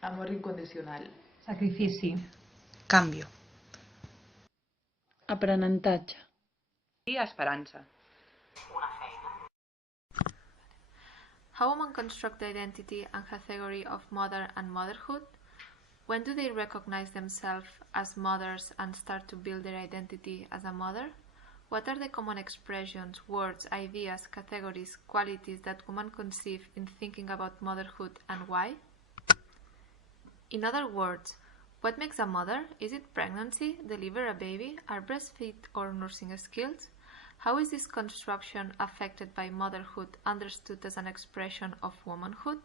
Amor incondicional. Sacrifici. Canvio. Aprenentatge. I esperança. How women construct the identity and category of mother and motherhood? When do they recognize themselves as mothers and start to build their identity as a mother? What are the common expressions, words, ideas, categories, qualities that women conceive in thinking about motherhood and why? In other words, what makes a mother? Is it pregnancy, deliver a baby, are breastfeed or nursing skills? How is this construction affected by motherhood understood as an expression of womanhood?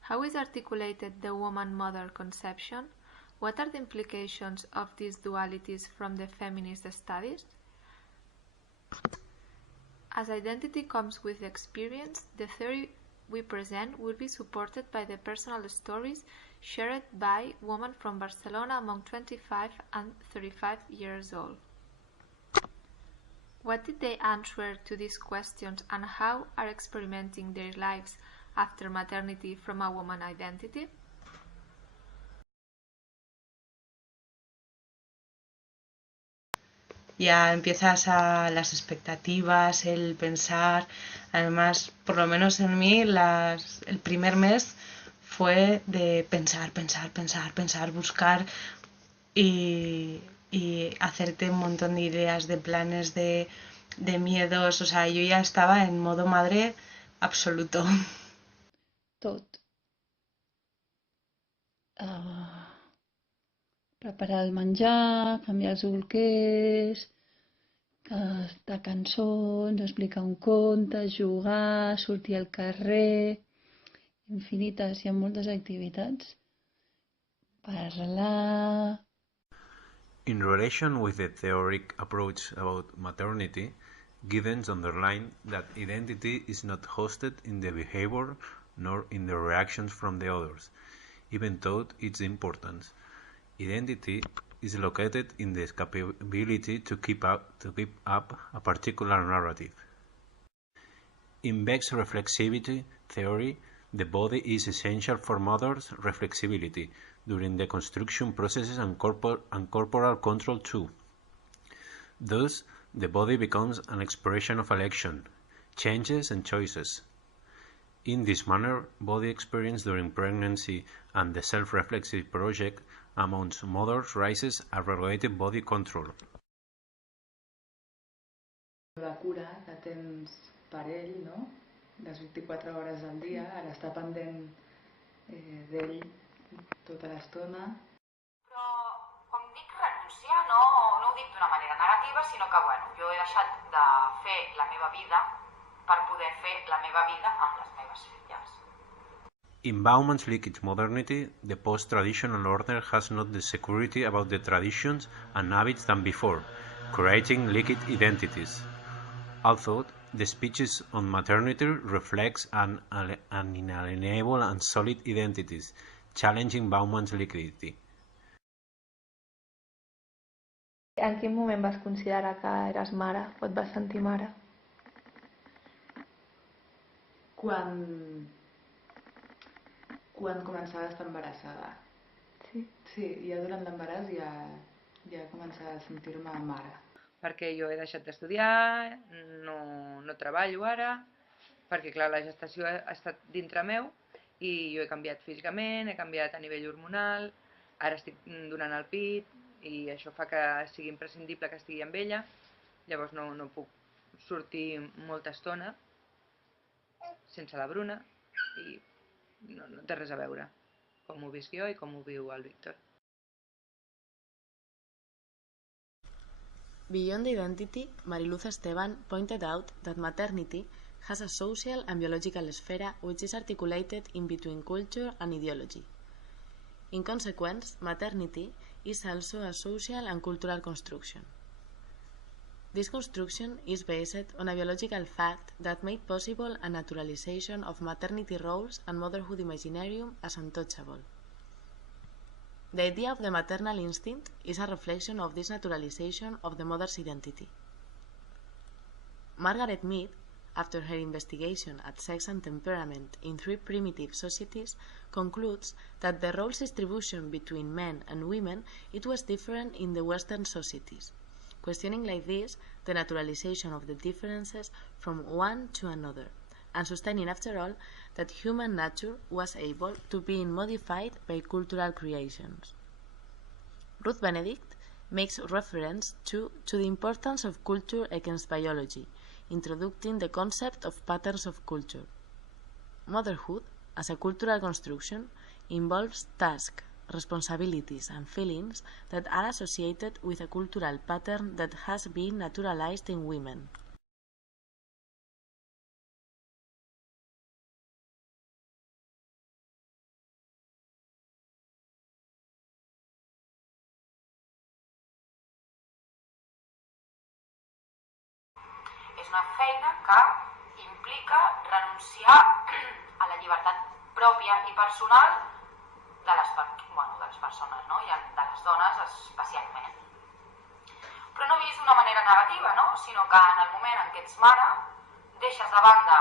How is articulated the woman-mother conception? What are the implications of these dualities from the feminist studies? As identity comes with experience, the theory we present will be supported by the personal stories shared by women from Barcelona among 25 and 35 years old. What did they answer to these questions and how are experimenting their lives after maternity from a woman identity? Ya empiezas a las expectativas, el pensar. Además, por lo menos en mí, el primer mes fue de pensar, buscar y hacerte un montón de ideas, de planes, de miedos. O sea, yo ya estaba en modo madre absoluto. Tot. Preparar el menjar, canviar els bolquers, cantar cançons, explicar un conte, jugar, sortir al carrer... Infinites, hi ha moltes activitats. Parlar... In relation with the theoric approach about maternity, Giddens underlined that identity is not hosted in the behavior nor in the reactions from the others, even though its importance. Identity is located in the capability to keep up a particular narrative. In Beck's reflexivity theory, the body is essential for mother's reflexibility during the construction processes and corporal control too. Thus, the body becomes an expression of election, changes and choices. In this manner, body experience during pregnancy and the self-reflexive project amongst mothers raises a relative body control. La cura que tens per ell, no? Les 24 hores al dia, a l'estar pendent d'ell tota l'estona. Però quan dic renunciar no ho dic d'una manera negativa, sinó que jo he deixat de fer la meva vida per poder fer la meva vida amb les meves filles. In Bauman's liquid modernity, the post-traditional order has not the security about the traditions and habits than before, creating liquid identities. Although the speeches on maternity reflects an inalienable and solid identities, challenging Bauman's liquidity. En quin moment vas considerar que eres mare o et vas sentir mare? Quan començava a estar embarassada. Sí. Sí, ja durant l'embaràs ja començava a sentir-me mare. Perquè jo he deixat d'estudiar, no treballo ara, perquè clar, la gestació ha estat dintre meu i jo he canviat físicament, he canviat a nivell hormonal, ara estic donant el pit i això fa que sigui imprescindible que estigui amb ella, llavors no puc sortir molta estona sense la Bruna i no té res a veure com ho visc jo i com ho viu el Víctor. Beyond identity, Mariluz Esteban pointed out that maternity has a social and biological sphere which is articulated in between culture and ideology. In consequence, maternity is also a social and cultural construction. This construction is based on a biological fact that made possible a naturalization of maternity roles and motherhood imaginarium as untouchable. The idea of the maternal instinct is a reflection of this naturalization of the mother's identity. Margaret Mead, after her investigation at sex and temperament in 3 primitive societies, concludes that the roles distribution between men and women it was different in the Western societies, questioning like this the naturalization of the differences from one to another, and sustaining after all that human nature was able to be modified by cultural creations. Ruth Benedict makes reference to the importance of culture against biology, introducing the concept of patterns of culture. Motherhood, as a cultural construction, involves tasks, responsibilities, and feelings that are associated with a cultural pattern that has been naturalized in women. És una feina que implica renunciar a la llibertat pròpia i personal de les persones, no? I de les dones especialment. Però no vist d'una manera negativa, no? Sinó que en el moment en què ets mare deixes de banda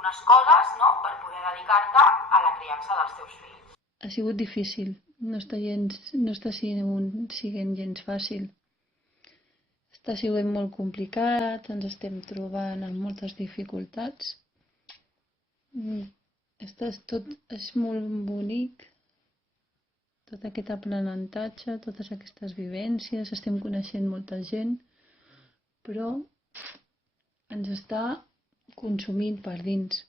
unes coses, no? Per poder dedicar-te a la criança dels teus fills. Ha sigut difícil, no està sent gens fàcil. Està sent molt complicat, ens estem trobant amb moltes dificultats. Tot és molt bonic, tot aquest aprenentatge, totes aquestes vivències, estem coneixent molta gent, però ens està consumint per dins.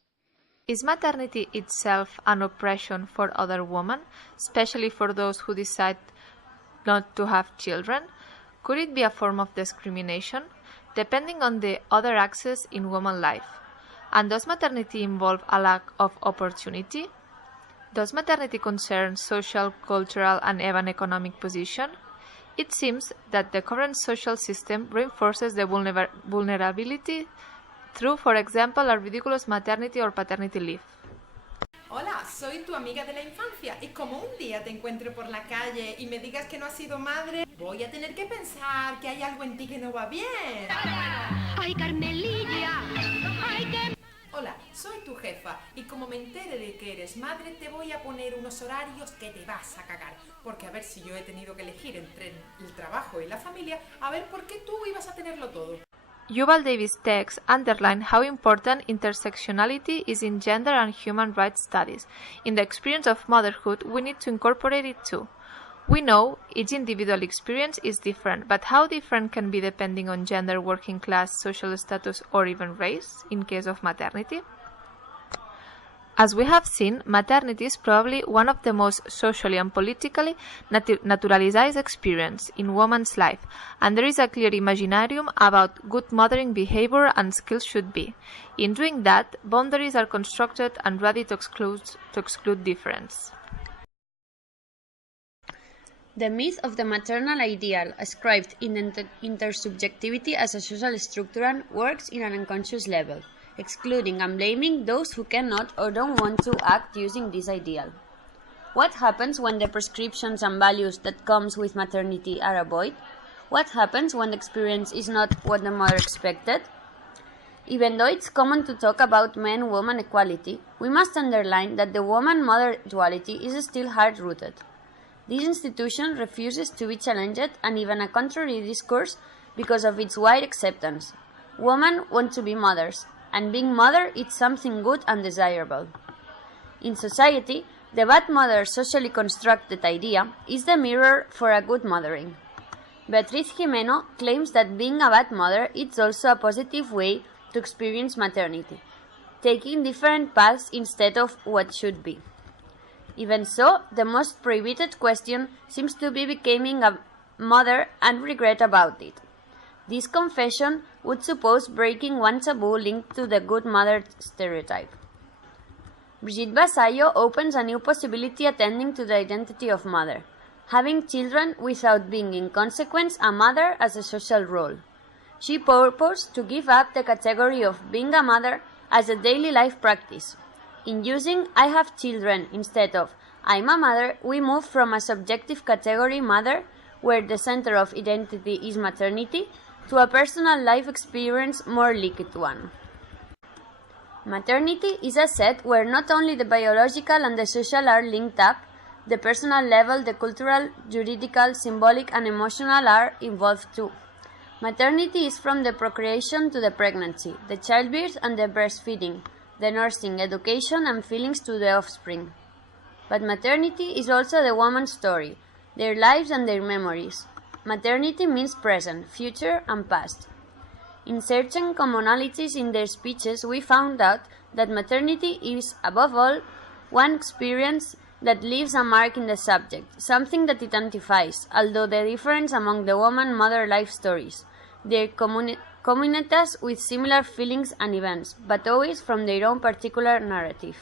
Is maternity itself an oppression for other women, especially for those who decide not to have children? Could it be a form of discrimination, depending on the other axes in women's life? And does maternity involve a lack of opportunity? Does maternity concern social, cultural, and even economic position? It seems that the current social system reinforces the vulnerability through, for example, a ridiculous maternity or paternity leave. Hola, soy tu amiga de la infancia y como un día te encuentre por la calle y me digas que no has sido madre, voy a tener que pensar que hay algo en ti que no va bien. ¡Ay, Carmelilla! ¡Ay, qué... Hola, soy tu jefa y como me entere de que eres madre te voy a poner unos horarios que te vas a cagar. Porque a ver si yo he tenido que elegir entre el trabajo y la familia, a ver por qué tú ibas a tenerlo todo. Yuval Davis' texts underline how important intersectionality is in gender and human rights studies. In the experience of motherhood, we need to incorporate it too. We know each individual experience is different, but how different can be depending on gender, working class, social status, or even race in case of maternity? As we have seen, maternity is probably one of the most socially and politically naturalized experiences in woman's life, and there is a clear imaginarium about good mothering behavior and skills should be. In doing that, boundaries are constructed and ready to exclude difference. The myth of the maternal ideal, ascribed in intersubjectivity as a social structure, works in an unconscious level, excluding and blaming those who cannot or don't want to act using this ideal. What happens when the prescriptions and values that comes with maternity are avoided? What happens when the experience is not what the mother expected? Even though it's common to talk about man-woman equality, we must underline that the woman-mother duality is still hard-rooted. This institution refuses to be challenged and even a contrary discourse because of its wide acceptance. Women want to be mothers, and being mother is something good and desirable. In society, the bad mother socially constructed idea is the mirror for a good mothering. Beatriz Gimeno claims that being a bad mother is also a positive way to experience maternity, taking different paths instead of what should be. Even so, the most prohibited question seems to be becoming a mother and regret about it. This confession would suppose breaking one taboo linked to the good mother stereotype. Brigitte Basayo opens a new possibility attending to the identity of mother, having children without being in consequence a mother as a social role. She purposed to give up the category of being a mother as a daily life practice. In using I have children instead of I'm a mother, we move from a subjective category mother, where the center of identity is maternity, to a personal life experience more liquid one. Maternity is a set where not only the biological and the social are linked up, the personal level, the cultural, juridical, symbolic and emotional are involved too. Maternity is from the procreation to the pregnancy, the childbirth and the breastfeeding, the nursing, education and feelings to the offspring. But maternity is also the woman's story, their lives and their memories. Maternity means present, future and past. In searching commonalities in their speeches, we found out that maternity is, above all, one experience that leaves a mark in the subject, something that identifies, although the difference among the woman-mother life stories, their communitas with similar feelings and events, but always from their own particular narrative.